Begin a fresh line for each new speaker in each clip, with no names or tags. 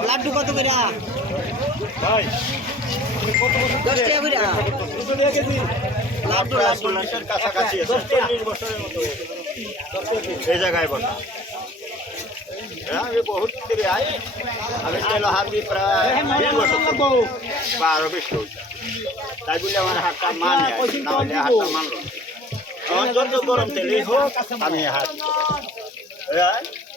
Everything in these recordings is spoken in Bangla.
লাড্ডু কত করে? দশ টাকা করে? লাড্ডু
প্রায়
লাড্ডু।
কাছাকাছি। এই জায়গায় বসা। হ্যাঁ, আমি বহুত করে আই আমি তেল হাতি প্রায় বিশ বছর থেকে। বা আরও বেশি তাই বলে আমার হাতটা মানে না হলে হাতটা মানলো আমার যত গরম তেলই হোক আমি হাত হ্যাঁ,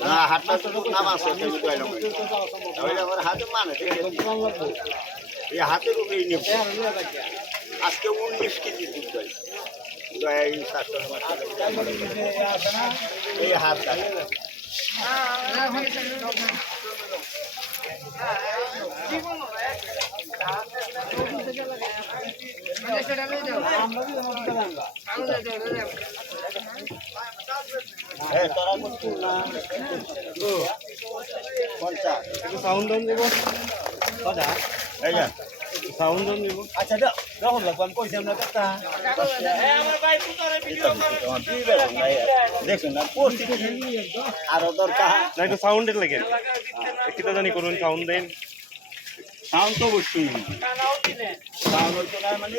না
হাতটা তো নাম আছে তাহলে আমার হাতে মানে? এই হাতের উপরেই নেব। আজকে উনিশ কেজি দুধ দই দই শাসন এই হাত পঞ্চাশ
সাউন্ড দেন কটা
এই যা।
সাউন্ড দেবো
আচ্ছা যখন লাগবো আমি কইছি আমরা কথা
দেখুন না পরিস্থিতি আরও দরকার।
না একটু সাউন্ডের লাগে। একটু জানি করুন সাউন্ড দেন।
সাউন্ড তো অবশ্যই সাউন্ড হচ্ছে না মানে।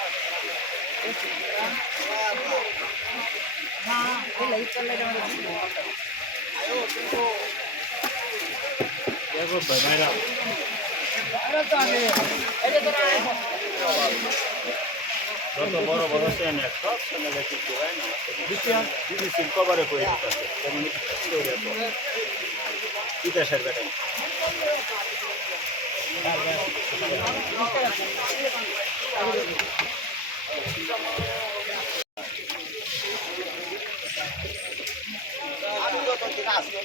এবারে তেলে হ্যাঁ এনে পঞ্চাশ টাকা আগাম কাজ আছে
দেখো ভাই ভাইরা
যত বড় বড় চ্যানেল সব চ্যানেলে কিন্তু হয় না বিবিসির কভারে করে দিতেছে যেমন বিদেশের বেটা আমি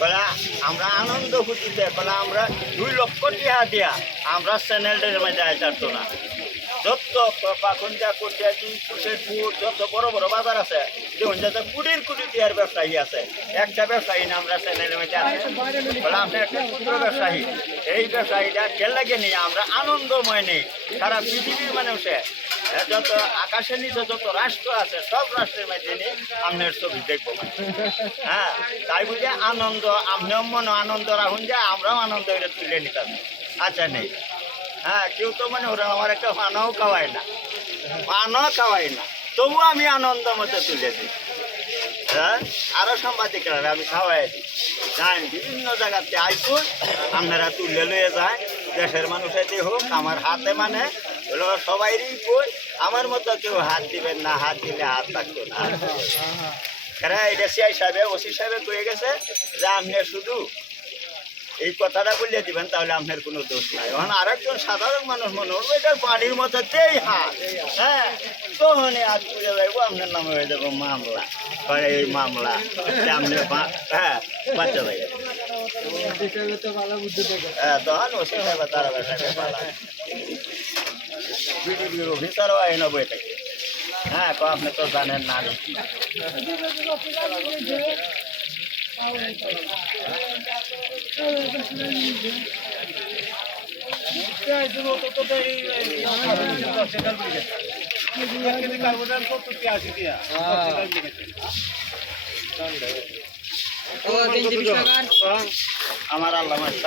বলে, আমরা আনন্দ খুঁজিতে বলে, আমরা দুই লক্ষ টিহা দিয়া আমরা চ্যানেলটার মধ্যে আইতারতো না যত পাখন যা করতে কুশেরপুর যত বড় বড় বাজার আছে, দেখুন, যাতে কুড়ির কুড়ি টিয়ার ব্যবসায়ী আছে, একটা ব্যবসায়ী না আমরা চ্যানেলের মধ্যে আছে। বলে আপনি একটা ক্ষুদ্র ব্যবসায়ী। এই ব্যবসায়ীটা খেল লাগে নিয়ে আমরা আনন্দময় নেই। সারা পৃথিবীর মানুষে যত আকাশের নিচে যত রাষ্ট্র আছে, সব রাষ্ট্রের মধ্যে নিয়ে আপনার ছবি দেখব। হ্যাঁ তাই বুঝে আনন্দ আপনিও মনে আনন্দ রাখুন যে আমরাও আনন্দ এটা তুলে নিতাম। আচ্ছা নেই। হ্যাঁ কেউ তো মানে ওরা আমার একটা পানাও খাওয়ায় না। পানও খাওয়াই না। তবু আমি আনন্দ মতো তুলে দিই। হ্যাঁ আরও সাংবাদিকরা আমি খাওয়াই দিই। যাই, বিভিন্ন জায়গাতে আইসুন, আপনারা তুলে লয়ে যায়। দেশের মানুষের হোক, আমার হাতে মানে সবাইরই কই আমার মতো কেউ হাত দিবেন না, হাত দিলে হাত থাকতো না। হ্যাঁ এটা সিআই সাহেবে, ওসি সাহেবে কয়ে গেছে যে আপনি শুধু এই কথাটা বললে দিবেন, তাহলে আপনার কোনো দোষ নাই। এখন আরেকজন সাধারণ মানুষ মনে করব, এটা পানির মতো তেই হাত। হ্যাঁ তখন হাত পুজো যাইবো আপনার নামে হয়ে যাব মামলা। এই মামলা পা- হ্যাঁ বাচ্চা যাই হ্যাঁ তখন ওসি সাহেব তারা সাহেব আইন বই থাকে হ্যাঁ তো আপনি তো জানেন না আমার আল্লাহ মানে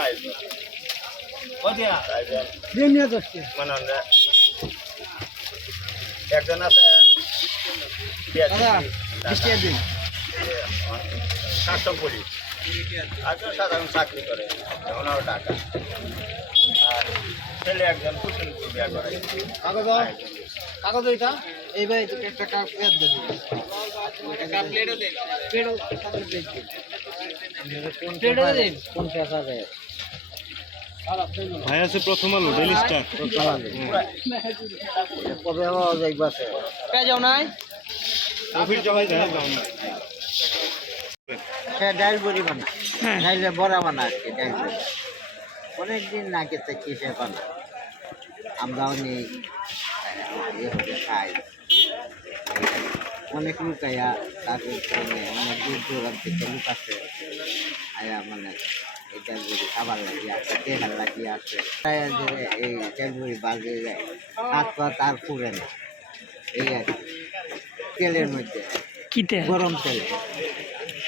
একজন আছে একজন সাধারণ চাকরি করে টাকা আর ছেলে একজন বিয়া করে।
কাগজ কাগজ এটা
এই ভাই একটা কাপ দেবো। প্লেটও প্লেটও পঞ্চাশ হাজার
ভাই আছে প্রথম আলো ডেলি স্টার
কবে হওয়া যাইবা পেয়ে যাও নাই?
প্রফিট জমাই দেয় দাম
সে ডাইল বড়ি বানা ডাইলে বড়া বানা আর কি ডাইল বড়ি। অনেকদিন না খেতে কিসে বানা আমরাও নেই। ইয়ে হতে খাই। অনেক লোক আয়া তারপর অনেক দূর দূরান্ত থেকে আছে আয়া মানে এই খাবার লাগিয়ে আছে দেখার লাগিয়ে আছে এই বড়ি বাজে যায় হাত পা তার পুড়ে না। এই আর তেলের মধ্যে। গরম তেলে।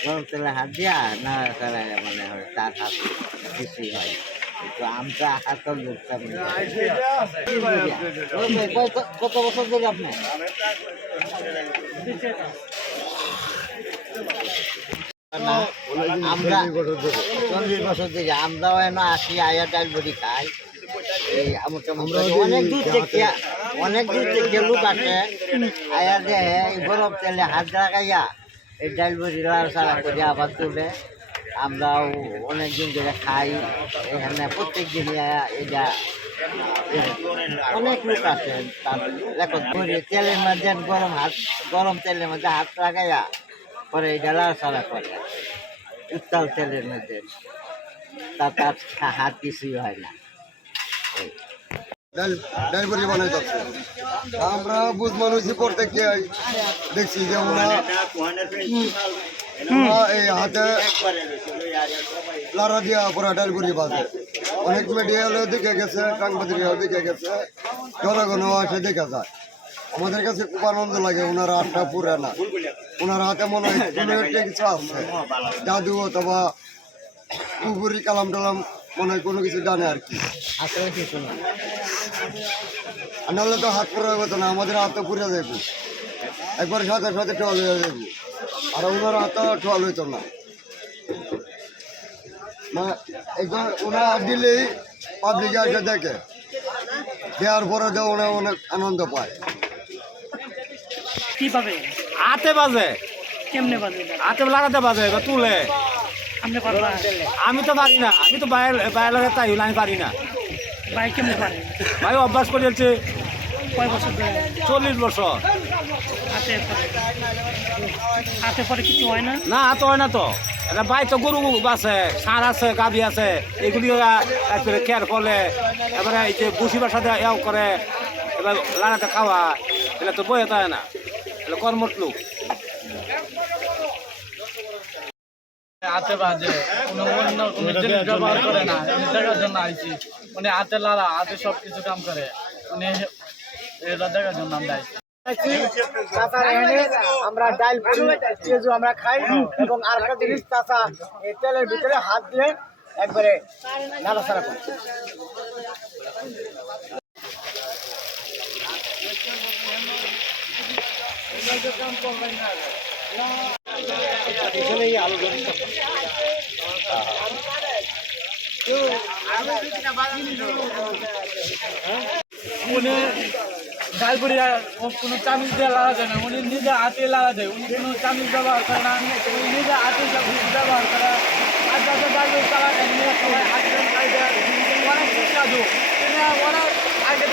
গরম তেলে হাত দিয়া না তারা মানে হয় তার হাত বেশি হয়। কিন্তু আমরা লোকটা মানে কত- কত বছর ধরে আপনি? না, আমরা চল্লিশ বছর থেকে আমরাও এনে আসি আয়া ডাল বড়ি খাই। এই অনেক দূর থেকে অনেক দূর থেকে লোক আসে। আয়া এই গরম তেলে হাত লাগাইয়া এই ডাল বড়ি সারা করে আবার তুলে। আমরাও অনেক দিন ধরে খাই। এখানে প্রত্যেক এটা অনেক লোক আছে দেখো ধরে তেলের মধ্যে গরম হাত গরম তেলের মধ্যে হাত লাগাইয়া পরে এটা সারা করে। উত্তাল তেলের মধ্যে। তা তার হাত কিছুই হয় না।
ডাল ডাল বানাই যাচ্ছে আমরা বুঝ মানুষই করতে গিয়ে দেখছি যে ওরা এই হাতে লারা দিয়া পুরা ডাল বড়ি বাজে অনেক মিডিয়ালেও দেখে গেছে সাংবাদিকরাও দেখে গেছে জনগণও আসে দেখে যায়। আমাদের কাছে খুব আনন্দ লাগে ওনারা আটটা পুরে না। ওনার হাতে মনে হয় কোনো একটা কিছু আছে। জাদু অথবা পুকুরি কালাম টালাম মনে হয় কোনো কিছু জানে আর কি। আর নাহলে তো হাত পরে হতো না আমাদের হাতে পুড়ে যাব একবার সাথে সাথে টোয়াল হয়ে যাব। আর ওনার হাতে টোয়াল হইতো না। না একবার ওনা দিলেই পাবলিকে এসে দেখে। দেওয়ার পরে যে ওরা অনেক আনন্দ পায়।
কীভাবে
হাতে বাজে।
কেমনে বাজে
হাতে লাগাতে বাজে বা তুলে।
আপনি
আমি তো পারি না আমি তো বাইরে বাইরে লাগে তাই হইলে আমি পারি না।
ভাই কেমনে পারে?
ভাই অভ্যাস করে যাচ্ছে
কয় বছর ধরে?
চল্লিশ বছর।
হাতে হাতে পরে কিছু হয় না?
না তো হয় না তো। এটা ভাই তো গরু আছে সার আছে গাভি আছে এগুলি একবারে খেয়ার করলে এবারে এই যে বুসি বাসাতে এও করে এবার লাগাতে খাওয়া এটা তো বয়ে তাই না। এটা কর্মট লোক।
হাতে বাজে অন্য কোনো জিনিস ব্যবহার করে না দেখার জন্য আইছি। হাতে লালা হাতে সব কিছু কাম করে। উনি এটা দেখার জন্য আমরা আইছি।
আমরা ডাল পুরি পেঁয়াজু আমরা খাই এবং আর একটা জিনিস চাষা এই তেলের ভিতরে হাত দিয়ে একবারে নাড়াচাড়া করে।
উনি ডাল পুরি কোনো চামিচ দিয়ে লাগা যায় না, উনি নিজে হাতে লাগা যায়, উনি কোনো চামিচ ব্যবহার করে না উনি নিজে হাতে সব ব্যবহার করে। আর যাতে ডাল পুরি চালা যায় সবাই হাতে তিনি আগে